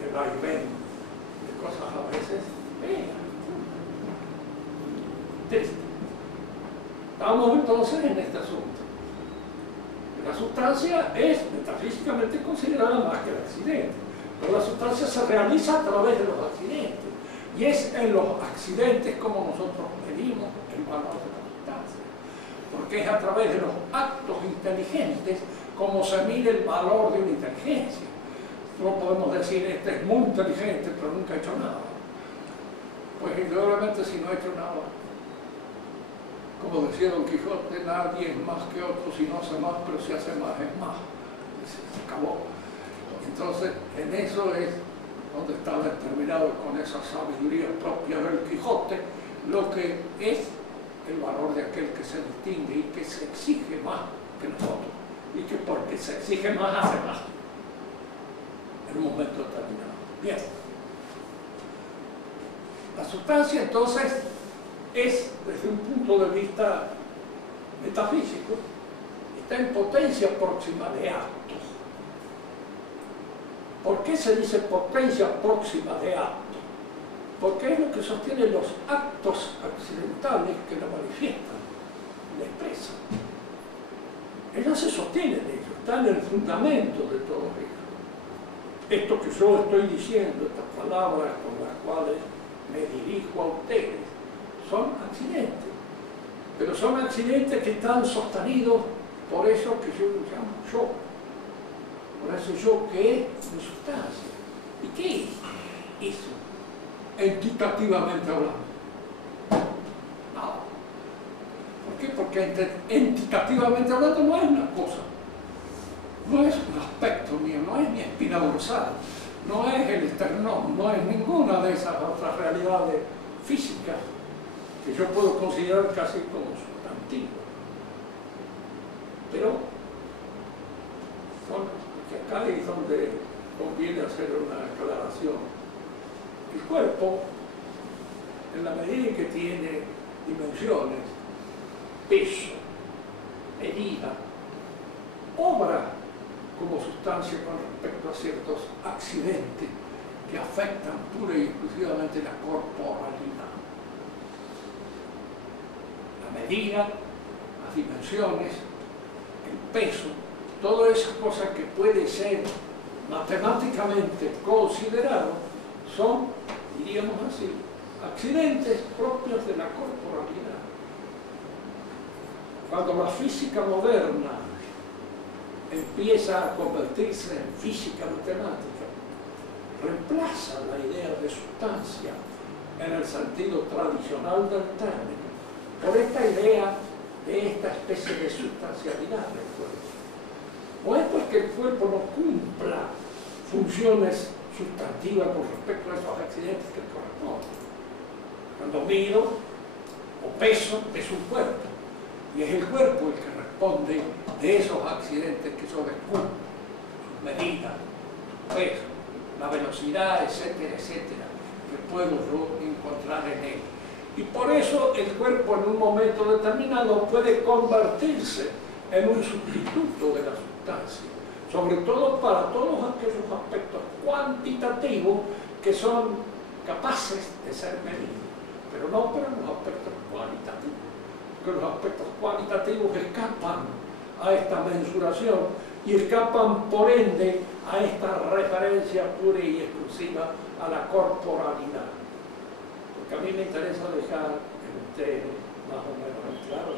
de vaivén de cosas a veces feas. Estamos entonces en este asunto. La sustancia es metafísicamente considerada más que el accidente, pero la sustancia entonces se realiza a través de los accidentes. Y es en los accidentes como nosotros medimos el valor de la sustancia. Porque es a través de los actos inteligentes como se mide el valor de una inteligencia. No podemos decir, este es muy inteligente, pero nunca ha hecho nada. Pues indudablemente si no ha hecho nada, como decía Don Quijote, nadie es más que otro si no hace más, pero si hace más es más. Se acabó. Entonces, en eso es donde está determinado con esa sabiduría propia del Quijote lo que es el valor de aquel que se distingue y que se exige más que nosotros, y que porque se exige más hace más en un momento determinado. Bien. La sustancia entonces es, desde un punto de vista metafísico, está en potencia próxima de actos. ¿Por qué se dice potencia próxima de actos? Porque es lo que sostiene los actos accidentales que la manifiestan, la expresan. Ella se sostiene de ello, está en el fundamento de todo ello. Esto que yo estoy diciendo, estas palabras con las cuales me dirijo a ustedes, son accidentes. Pero son accidentes que están sostenidos por eso que yo llamo yo. Por eso yo que es mi sustancia. ¿Y qué es eso? Entitativamente hablando. Nada. ¿Por qué? Porque entitativamente hablando no es una cosa. No es un aspecto mío, no es mi espina dorsal, no es el esternón, no es ninguna de esas otras realidades físicas que yo puedo considerar casi como sustantivas. Pero que acá es donde conviene hacer una aclaración. El cuerpo, en la medida en que tiene dimensiones, peso, medida, obra como sustancia con respecto a ciertos accidentes que afectan pura y exclusivamente la corporalidad. La medida, las dimensiones, el peso, todas esas cosas que pueden ser matemáticamente considerados son, diríamos así, accidentes propios de la corporalidad. Cuando la física moderna empieza a convertirse en física matemática, reemplaza la idea de sustancia en el sentido tradicional del término por esta idea de esta especie de sustancialidad del cuerpo. No es porque el cuerpo no cumpla funciones sustantivas con respecto a esos accidentes que corresponden. Cuando mido o peso, es un cuerpo, y es el cuerpo el que responde de esos accidentes que yo descubro, sus medidas, peso, la velocidad, etcétera, etcétera, que puedo yo encontrar en él. Y por eso el cuerpo en un momento determinado puede convertirse en un sustituto de la sustancia, sobre todo para todos aquellos aspectos cuantitativos que son capaces de ser medidos, pero no para los aspectos cualitativos, porque los aspectos cualitativos escapan a esta mensuración y escapan por ende a esta referencia pura y exclusiva a la corporalidad. Porque a mí me interesa dejar en ustedes más o menos claro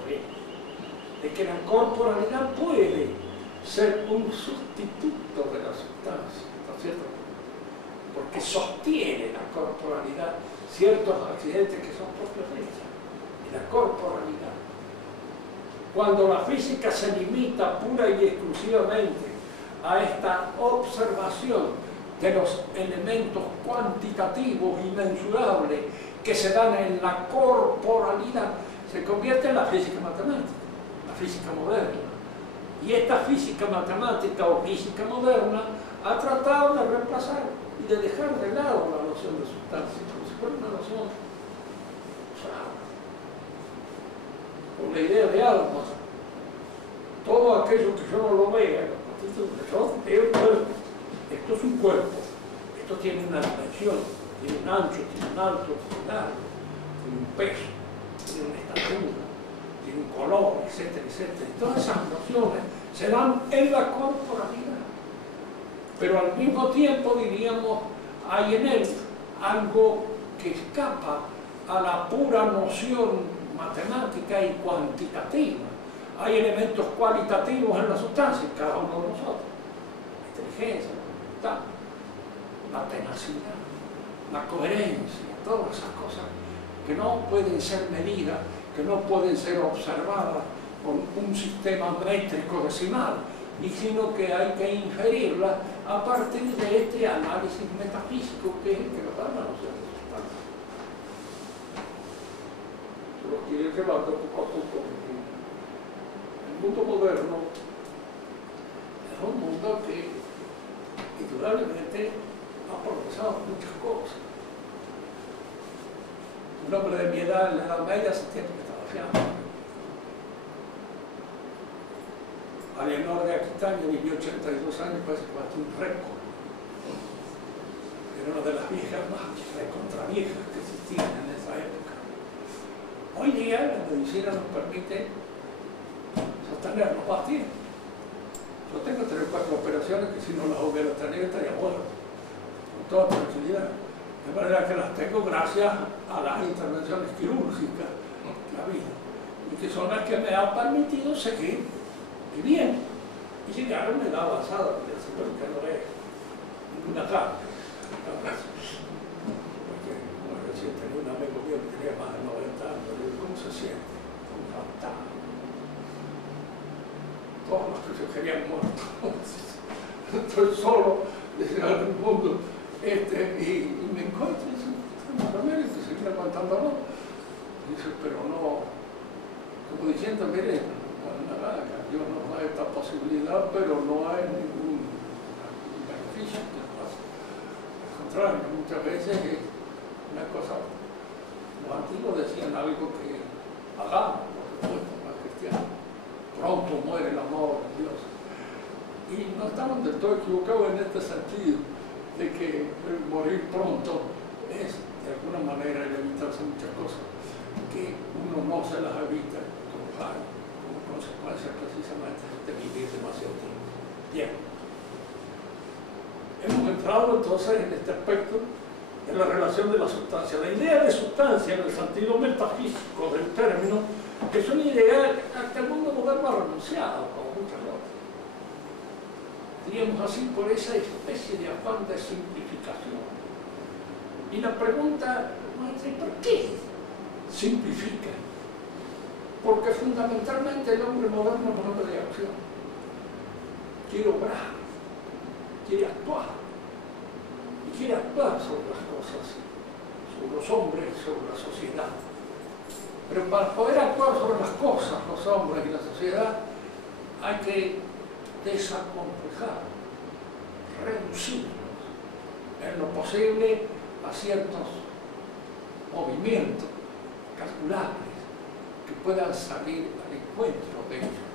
de que la corporalidad puede ser un sustituto de la sustancia, ¿no es cierto? Porque sostiene la corporalidad ciertos accidentes que son propios de ella, y la corporalidad. Cuando la física se limita pura y exclusivamente a esta observación de los elementos cuantitativos y mensurables que se dan en la corporalidad, se convierte en la física matemática, la física moderna. Y esta física matemática o física moderna ha tratado de reemplazar y de dejar de lado la noción de sustancia, como si fuera una noción con la idea de alma. Todo aquello que yo no lo vea, yo veo el cuerpo. Esto es un cuerpo, esto tiene una dimensión, tiene un ancho, tiene un alto, tiene un largo, tiene un peso, tiene una estatura, tiene un color, etcétera, etcétera. Y todas esas nociones se dan en la corporalidad. Pero al mismo tiempo, diríamos, hay en él algo que escapa a la pura noción matemática y cuantitativa. Hay elementos cualitativos en la sustancia, en cada uno de nosotros. La inteligencia, la voluntad, la tenacidad, la coherencia, todas esas cosas que no pueden ser medidas, que no pueden ser observadas con un sistema métrico decimal, y sino que hay que inferirlas a partir de este análisis metafísico que es el que nos da la noción de sustancia. Se los quiere llevando poco a poco. El mundo moderno es un mundo que indudablemente ha progresado en muchas cosas. Un hombre de mi edad en la Edad Media hace tiempo que estaba fiando. Alienor de Aquitania vivió 82 años, parece que batió un récord. Era una de las viejas más contraviejas que existían en esa época. Hoy día la medicina nos permite sostenernos más tiempo. Yo tengo 3 o 4 operaciones que si no las hubiera tenido estaría muerto, con toda tranquilidad. De manera que las tengo gracias a las intervenciones quirúrgicas que ha habido y que son las que me han permitido seguir viviendo y llegar a una edad avanzada, que no es ninguna carga. Porque como recién tenía un amigo mío que tenía más de 90 años, le digo, ¿cómo se siente? Un fantasma. Todos los que se querían muertos. Estoy solo desde el mundo y me encuentro y dice, que seguir aguantándolo. Dice, pero no, como diciendo, mire, Dios nos da esta posibilidad, pero no hay ningún beneficio. Al contrario, muchas veces es una cosa. Los antiguos decían algo que hagamos, por supuesto, los cristianos. Pronto muere el amor de Dios. Y no estamos del todo equivocados en este sentido, de que el morir pronto es, de alguna manera, el evitarse muchas cosas que uno no se las evita como consecuencia precisamente de vivir demasiado tiempo. Bien. Hemos entrado entonces en este aspecto de la relación de la sustancia. La idea de sustancia en el sentido metafísico del término es una idea a que el mundo moderno ha renunciado, como muchas otras. Diríamos así, por esa especie de afán de simplificación. Y la pregunta es, ¿por qué simplifica? Porque fundamentalmente el hombre moderno es un hombre de acción. Quiere obrar, quiere actuar. Y quiere actuar sobre las cosas, sobre los hombres, sobre la sociedad. Pero para poder actuar sobre las cosas, los hombres y la sociedad, hay que desacomplejar, reducirlos en lo posible a ciertos movimientos calculables que puedan salir al encuentro de ellos.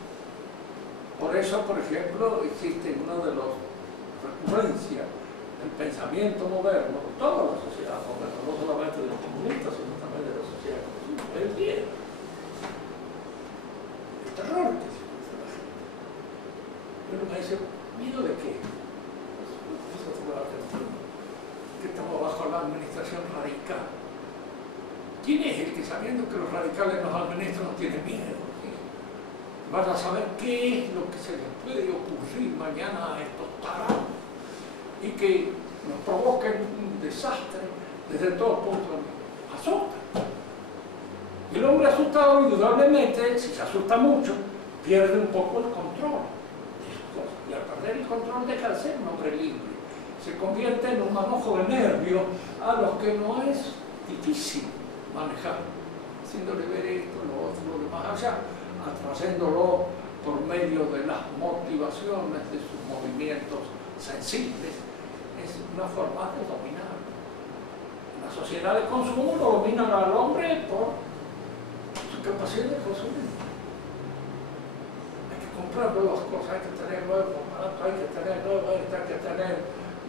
Por eso, por ejemplo, existe una de las recurrencias del pensamiento moderno, de toda la sociedad moderna, no solamente de los comunistas, sino también de la sociedad comunista, el miedo, el terror que se produce la gente. Pero me dice, ¿miedo de qué? Que estamos bajo la administración radical. ¿Quién es el que, sabiendo que los radicales nos administran, no tiene miedo? Van a saber qué es lo que se les puede ocurrir mañana a estos tarados y que nos provoquen un desastre desde todo punto de vista. Asusta. Y el hombre asustado, indudablemente, si se asusta mucho, pierde un poco el control de sus cosas. Y al perder el control deja de ser un hombre libre. Se convierte en un manojo de nervios a los que no es difícil manejar, haciéndole ver esto, lo otro, lo demás allá, atrayéndolo por medio de las motivaciones de sus movimientos sensibles. Es una forma de dominar. En la sociedad de consumo lo dominan al hombre por su capacidad de consumir. Hay que comprar nuevas cosas, hay que tener nuevos aparatos, hay que tener nuevos, hay que tener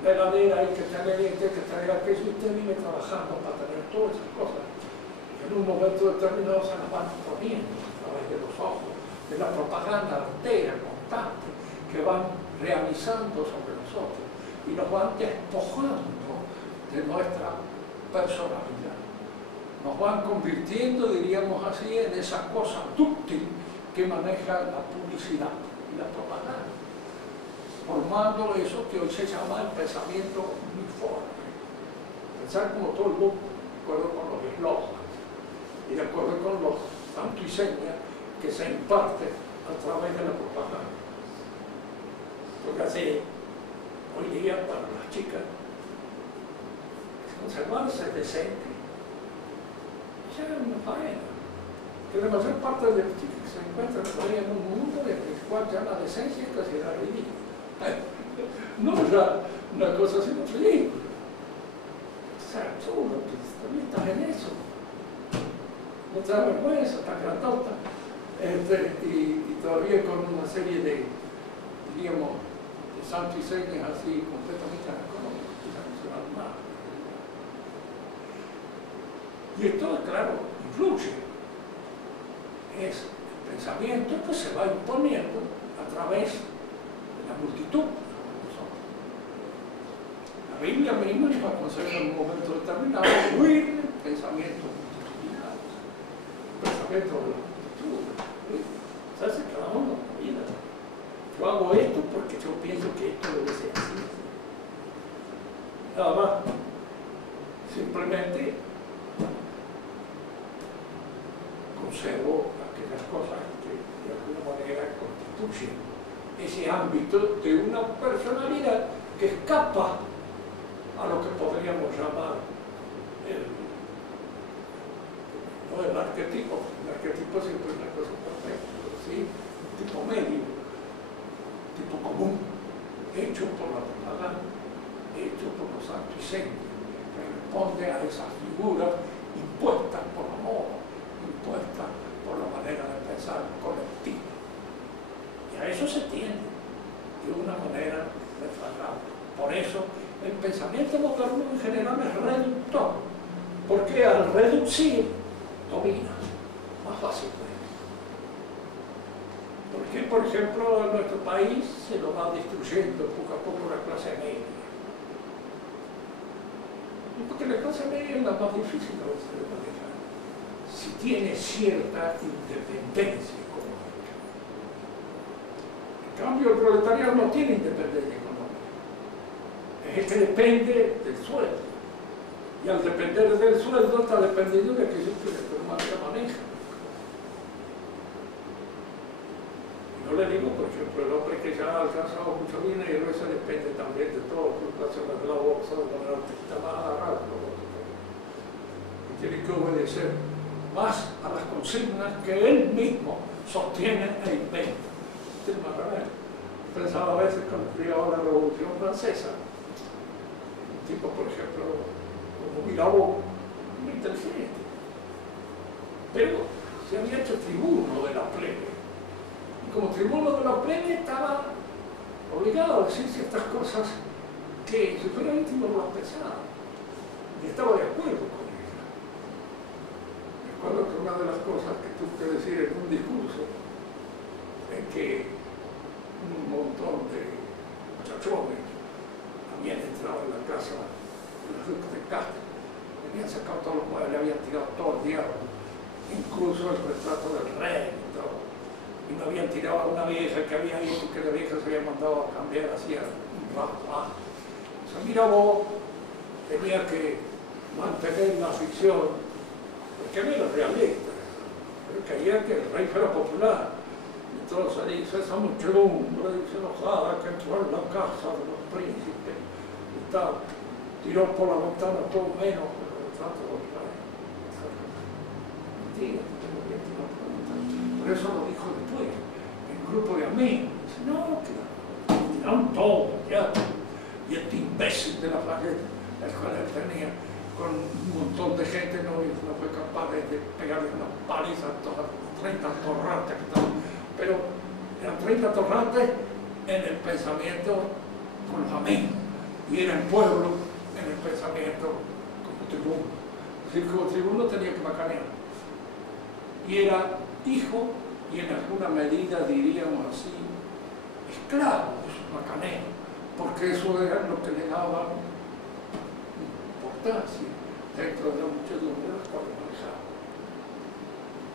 la heladera, hay que tener esto, hay que tener aquello, y usted vive trabajando para tener todas esas cosas. En un momento determinado se las van poniendo a través de los ojos, de la propaganda entera, constante, que van realizando sobre nosotros y nos van despojando de nuestra personalidad. Nos van convirtiendo, diríamos así, en esa cosa dúctil que maneja la publicidad y la propaganda, formando eso que hoy se llama el pensamiento uniforme. Pensar como todo el mundo, de acuerdo con los eslóganos y de acuerdo con los santo y seña que se imparte a través de la propaganda. Porque así, hoy día para las chicas, conservarse decente ya es una faena, que la mayor parte de las chicas se encuentran hoy en un mundo en el cual ya la decencia es casi la ridícula. No ya una cosa así de ridícula. O sea, tú también estás en eso. No te da vergüenza, estás grandota. Y todavía con una serie de, diríamos, de santos y señas así completamente anacrónicos, que ya no se van más. Y esto, claro, influye. Es el pensamiento que se va imponiendo a través de la multitud. La Biblia misma nos aconseja en un momento determinado huir del pensamiento multitudinario, el pensamiento de la multitud. Se hace cada uno en la vida. Yo hago esto porque yo pienso que esto debe ser así. Nada más. Simplemente conservo aquellas cosas que de alguna manera constituyen ese ámbito de una personalidad que escapa a lo que podríamos llamar el arquetipo. El arquetipo siempre es una cosa perfecta, ¿sí? Un tipo medio, un tipo común, hecho por la propaganda, hecho por los santos y señas, que responde a esas figuras impuestas por la moda, impuesta por la manera de pensar colectiva. Y a eso se tiende de una manera desfasada. Por eso el pensamiento moderno en general es reductor, porque al reducir domina más fácilmente. Porque, por ejemplo, en nuestro país se lo va destruyendo poco a poco la clase media. Y porque la clase media es la más difícil a veces de manejar, si tiene cierta independencia económica. En cambio, el proletariado no tiene independencia económica. Es el que depende del sueldo. Y al depender del sueldo está dependiendo de aquello que de alguna manera maneja. Y no le digo, por ejemplo, el hombre que ya ha alcanzado mucho dinero, eso depende también de todas las fluctuaciones de la bolsa, de manera que está más agarrado. Y tiene que obedecer más a las consignas que él mismo sostiene e inventa. Es maravilla. Pensaba a veces cuando llegaba la Revolución Francesa, un tipo, por ejemplo, como Mirabeau, muy inteligente, pero se había hecho tribuno de la plebe. Y como tribuno de la plebe estaba obligado a decir ciertas cosas que si fuera íntimo no las pensaba. Y estaba de acuerdo con ella. Recuerdo que una de las cosas que tuve que decir en un discurso es que un montón de muchachones habían entrado en la casa de los duques de Castro, habían sacado todos los muebles, habían tirado todo el diablo, incluso el retrato del rey y todo. Y no habían tirado a una vieja que había ido, porque la vieja se había mandado a cambiar hacia un rato más. O sea, Mirabeau tenía que mantener la ficción, porque él era realista, pero quería que el rey fuera popular. Entonces dice esa muchedumbre, dice enojada, que entró en la casa de los príncipes y tal, tiró por la ventana todo menos el retrato del rey. Mentira, por eso lo dijo después, en un grupo de amigos. Dice, no, que tiraron todo ya. Y este imbécil de la flaqueta, el cual él tenía, con un montón de gente, no fue capaz de pegarle una paliza a todas las 30 torrantes que estaban. Pero eran 30 torrantes en el pensamiento con los amigos, y era el pueblo en el pensamiento como tribuno. Es decir, como tribuno tenía que macanear. Y era hijo, y en alguna medida diríamos así, esclavo de sus macaneos, porque eso era lo que le daba un circunstancias dentro de la muchedumbre las cuales manejaba.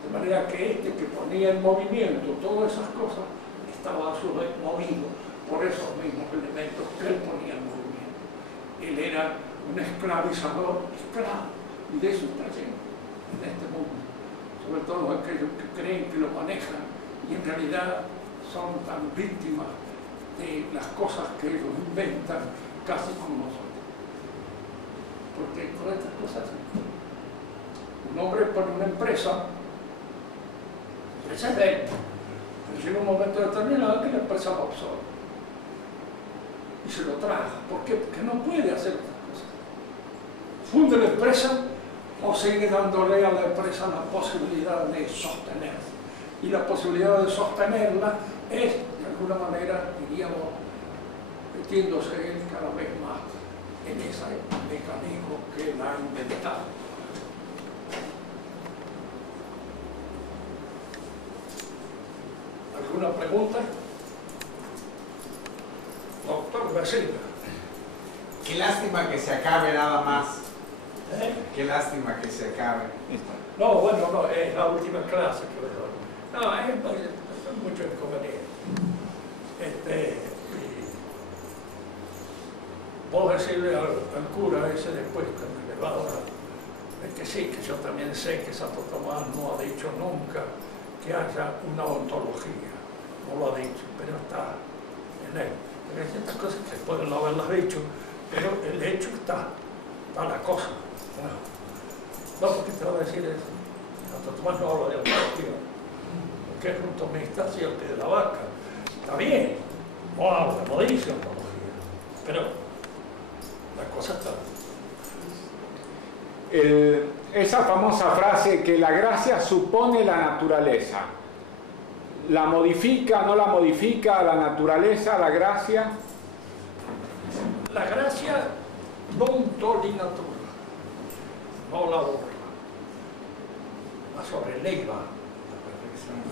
De manera que este que ponía en movimiento todas esas cosas estaba a su vez movido por esos mismos elementos que él ponía en movimiento. Él era un esclavizador esclavo, y de eso está lleno en este mundo, sobre todo aquellos que creen que lo manejan y en realidad son tan víctimas de las cosas que ellos inventan casi como nosotros. Porque todas estas cosas, un hombre pone una empresa es de él, pero llega un momento determinado que la empresa lo absorbe y se lo traga. ¿Por qué? Porque no puede hacer otras cosas. Funde la empresa o sigue dándole a la empresa la posibilidad de sostenerse. Y la posibilidad de sostenerla es, de alguna manera, diríamos, metiéndose él cada vez más en ese mecanismo que él ha inventado. ¿Alguna pregunta? Doctor Becerra. Qué lástima que se acabe nada más. ¿Eh? Qué lástima que se acabe. No, bueno, no, es la última clase que le doy. No, hay mucho inconveniente. Vos decirle al cura ese después cuando le va a orar, es que sí, que yo también sé que Santo Tomás no ha dicho nunca que haya una ontología, no lo ha dicho, pero está en él. Pero hay ciertas cosas que pueden no haberlas dicho, pero el hecho está la cosa. No, porque te va a decir eso. Santo Tomás no habla de ontología, porque es un tomista así al pie de la vaca. Está bien, no habla, no dice ontología, pero la cosa está. Esa famosa frase que la gracia supone la naturaleza, ¿la modifica, no la modifica la naturaleza, la gracia? La gracia non toglie natura, no la borra, la sobreleva.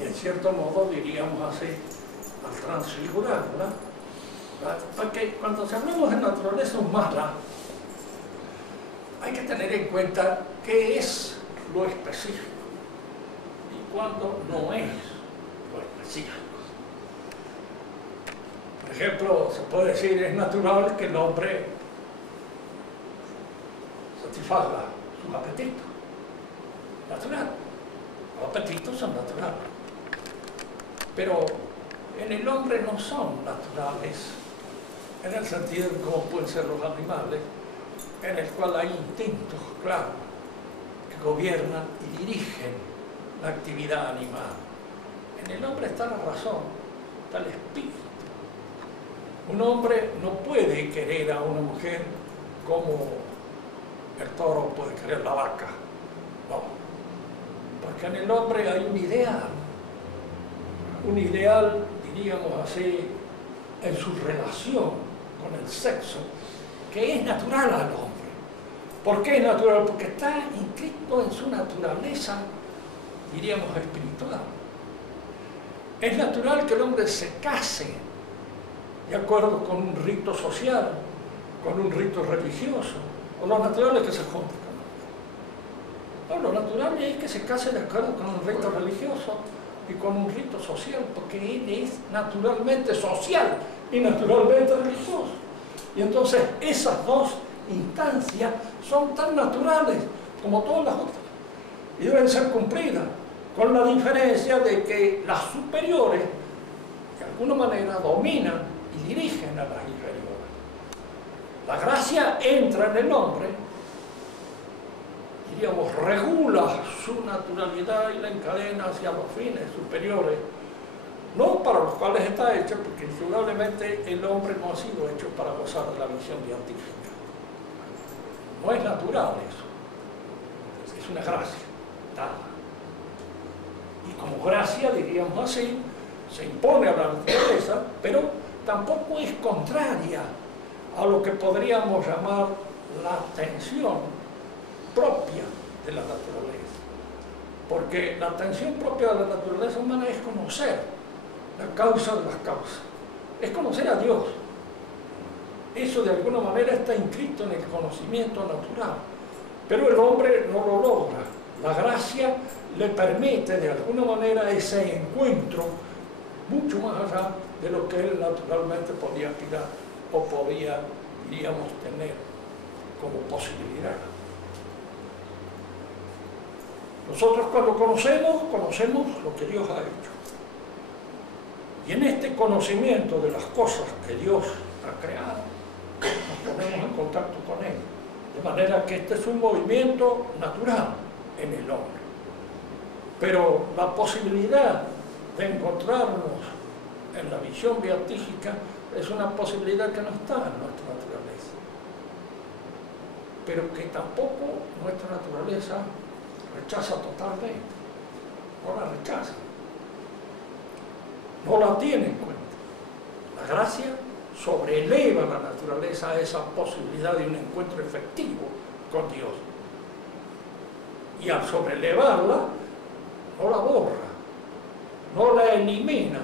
Y en cierto modo diríamos así, al transfigurarla, porque cuando hablamos de naturaleza humana, hay que tener en cuenta qué es lo específico y cuándo no es lo específico. Por ejemplo, se puede decir, es natural que el hombre satisfaga sus apetitos. Natural. Los apetitos son naturales. Pero en el hombre no son naturales, en el sentido de cómo pueden ser los animales, en el cual hay instintos claros que gobiernan y dirigen la actividad animal. En el hombre está la razón, está el espíritu. Un hombre no puede querer a una mujer como el toro puede querer la vaca, no, porque en el hombre hay un ideal, diríamos así, en su relación con el sexo, que es natural al hombre. ¿Por qué es natural? Porque está inscrito en su naturaleza, diríamos, espiritual. Es natural que el hombre se case de acuerdo con un rito social, con un rito religioso, o lo natural es que se junte con lo natural es que se case de acuerdo con un rito religioso y con un rito social, porque él es naturalmente social y naturalmente religioso. Y entonces esas dos instancias son tan naturales como todas las otras y deben ser cumplidas, con la diferencia de que las superiores de alguna manera dominan y dirigen a las inferiores. La gracia entra en el hombre, diríamos, regula su naturalidad y la encadena hacia los fines superiores, no para los cuales está hecho, porque indudablemente el hombre no ha sido hecho para gozar de la visión beatífica. No es natural eso, es una gracia dada. Y como gracia, diríamos así, se impone a la naturaleza, pero tampoco es contraria a lo que podríamos llamar la tensión propia de la naturaleza. Porque la tensión propia de la naturaleza humana es conocer la causa de las causas, es conocer a Dios. eso de alguna manera está inscrito en el conocimiento natural, pero el hombre no lo logra. La gracia le permite de alguna manera ese encuentro mucho más allá de lo que él naturalmente podía aspirar o podía, diríamos, tener como posibilidad. Nosotros cuando conocemos lo que Dios ha hecho. Y en este conocimiento de las cosas que Dios ha creado, nos ponemos en contacto con Él. De manera que este es un movimiento natural en el hombre. Pero la posibilidad de encontrarnos en la visión beatífica es una posibilidad que no está en nuestra naturaleza. Pero que tampoco nuestra naturaleza rechaza totalmente. No la rechaza. No la tiene en cuenta. La gracia sobreeleva la naturaleza a esa posibilidad de un encuentro efectivo con Dios. Y al sobrelevarla, no la borra, no la elimina,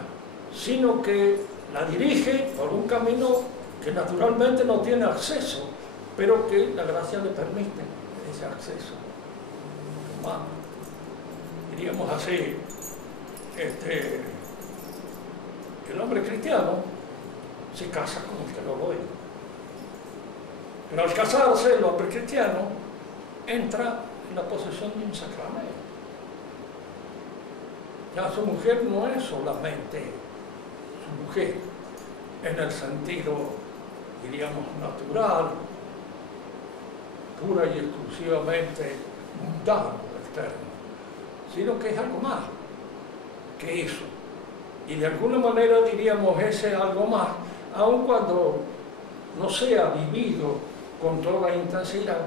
sino que la dirige por un camino que naturalmente no tiene acceso, pero que la gracia le permite ese acceso humano. Diríamos así, el hombre cristiano se casa con el que no lo es. Pero al casarse, el hombre cristiano entra en la posesión de un sacramento. Ya su mujer no es solamente su mujer, en el sentido, diríamos, natural, pura y exclusivamente mundano del término, sino que es algo más que eso. Y de alguna manera diríamos ese algo más, aun cuando no sea vivido con toda intensidad,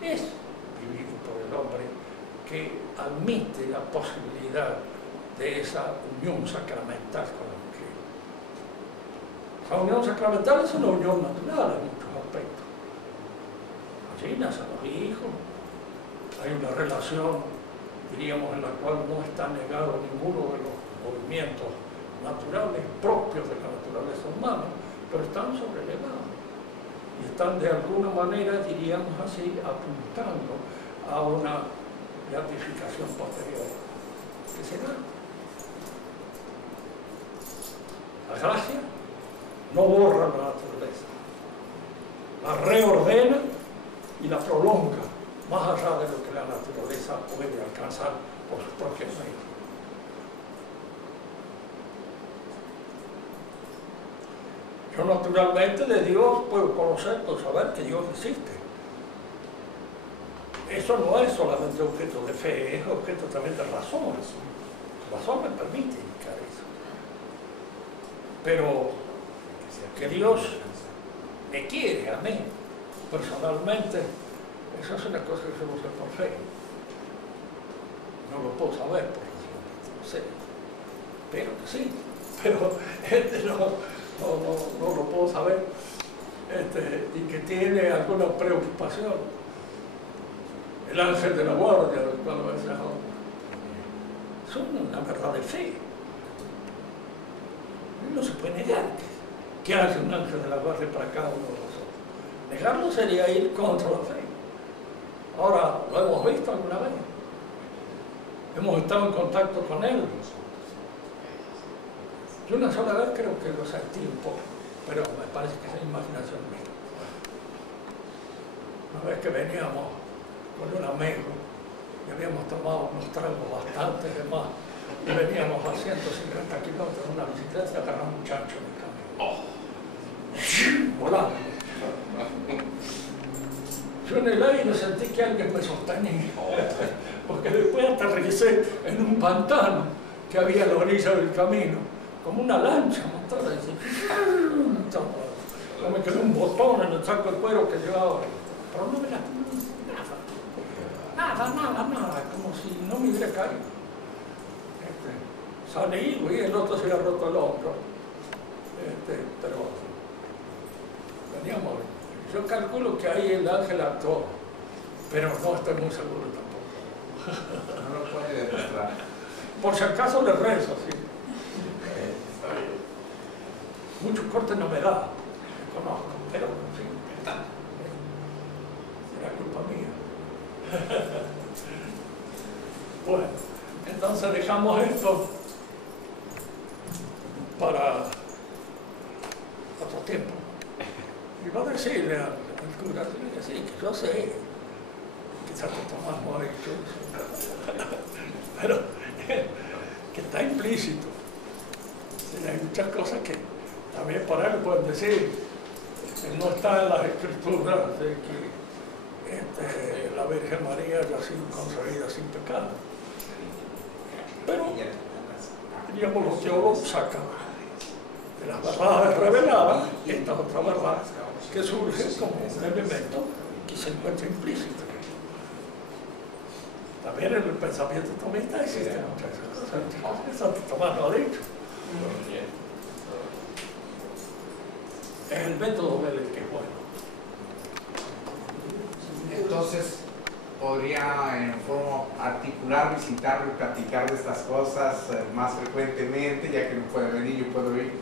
es vivido por el hombre que admite la posibilidad de esa unión sacramental con la mujer. La unión sacramental es una unión natural en muchos aspectos. Allí nacen los hijos, hay una relación, diríamos, en la cual no está negado ninguno de los movimientos naturales propios de la naturaleza humana, pero están sobrelevados y están de alguna manera, diríamos así, apuntando a una beatificación posterior que se da. La gracia no borra la naturaleza, la reordena y la prolonga más allá de lo que la naturaleza puede alcanzar por sus propios medios. Yo naturalmente de Dios puedo conocer, puedo saber que Dios existe. Eso no es solamente objeto de fe, es objeto también de razón. La razón me permite indicar eso. Pero que Dios me quiere a mí personalmente, eso es una cosa que se usa por fe. No lo puedo saber por razón, no sé. Pero que sí. Pero no lo puedo saber, y que tiene alguna preocupación. El ángel de la guardia, del cual me decía, es una verdad de fe. No se puede negar que hace un ángel de la guardia para cada uno de nosotros. Negarlo sería ir contra la fe. Ahora, ¿lo hemos visto alguna vez? ¿Hemos estado en contacto con él? Yo una sola vez creo que lo sentí un poco, pero me parece que es imaginación mía. Una vez que veníamos con un amigo y habíamos tomado unos tragos bastante de más y veníamos a 150 kilómetros en una bicicleta y agarramos un chancho en el camino. Volando. Yo en el aire sentí que alguien me sostenía, porque después aterricé en un pantano que había a la orilla del camino, como una lancha montada. No me quedó un botón en el saco de cuero que llevaba, pero no me lastimó nada, como si no me hubiera caído. Salí y el otro se había roto el hombro, pero veníamos. Yo calculo que ahí el ángel actuó, pero no estoy muy seguro tampoco. No lo puede demostrar. Por si acaso le rezo, sí. Muchos cortes no me da, conozco. pero en fin, está. Será culpa mía. Bueno, entonces dejamos esto para otro tiempo. Y va a decirle al cura que sí, que yo sé, quizás Tomás no ha dicho eso, pero que está implícito. Sí, hay muchas cosas que también para él pueden decir que no está en las escrituras de que la Virgen María haya sido concebida sin pecado. Pero, digamos, los teólogos sacan de las verdades reveladas esta otra verdad que surge como un elemento que se encuentra implícito. También en el pensamiento tomista existen muchas cosas que Santo Tomás lo ha dicho. Es el método del que es bueno. Entonces, podría en forma articular, visitarlo y platicar de estas cosas más frecuentemente, ya que no puede venir, yo puedo ir.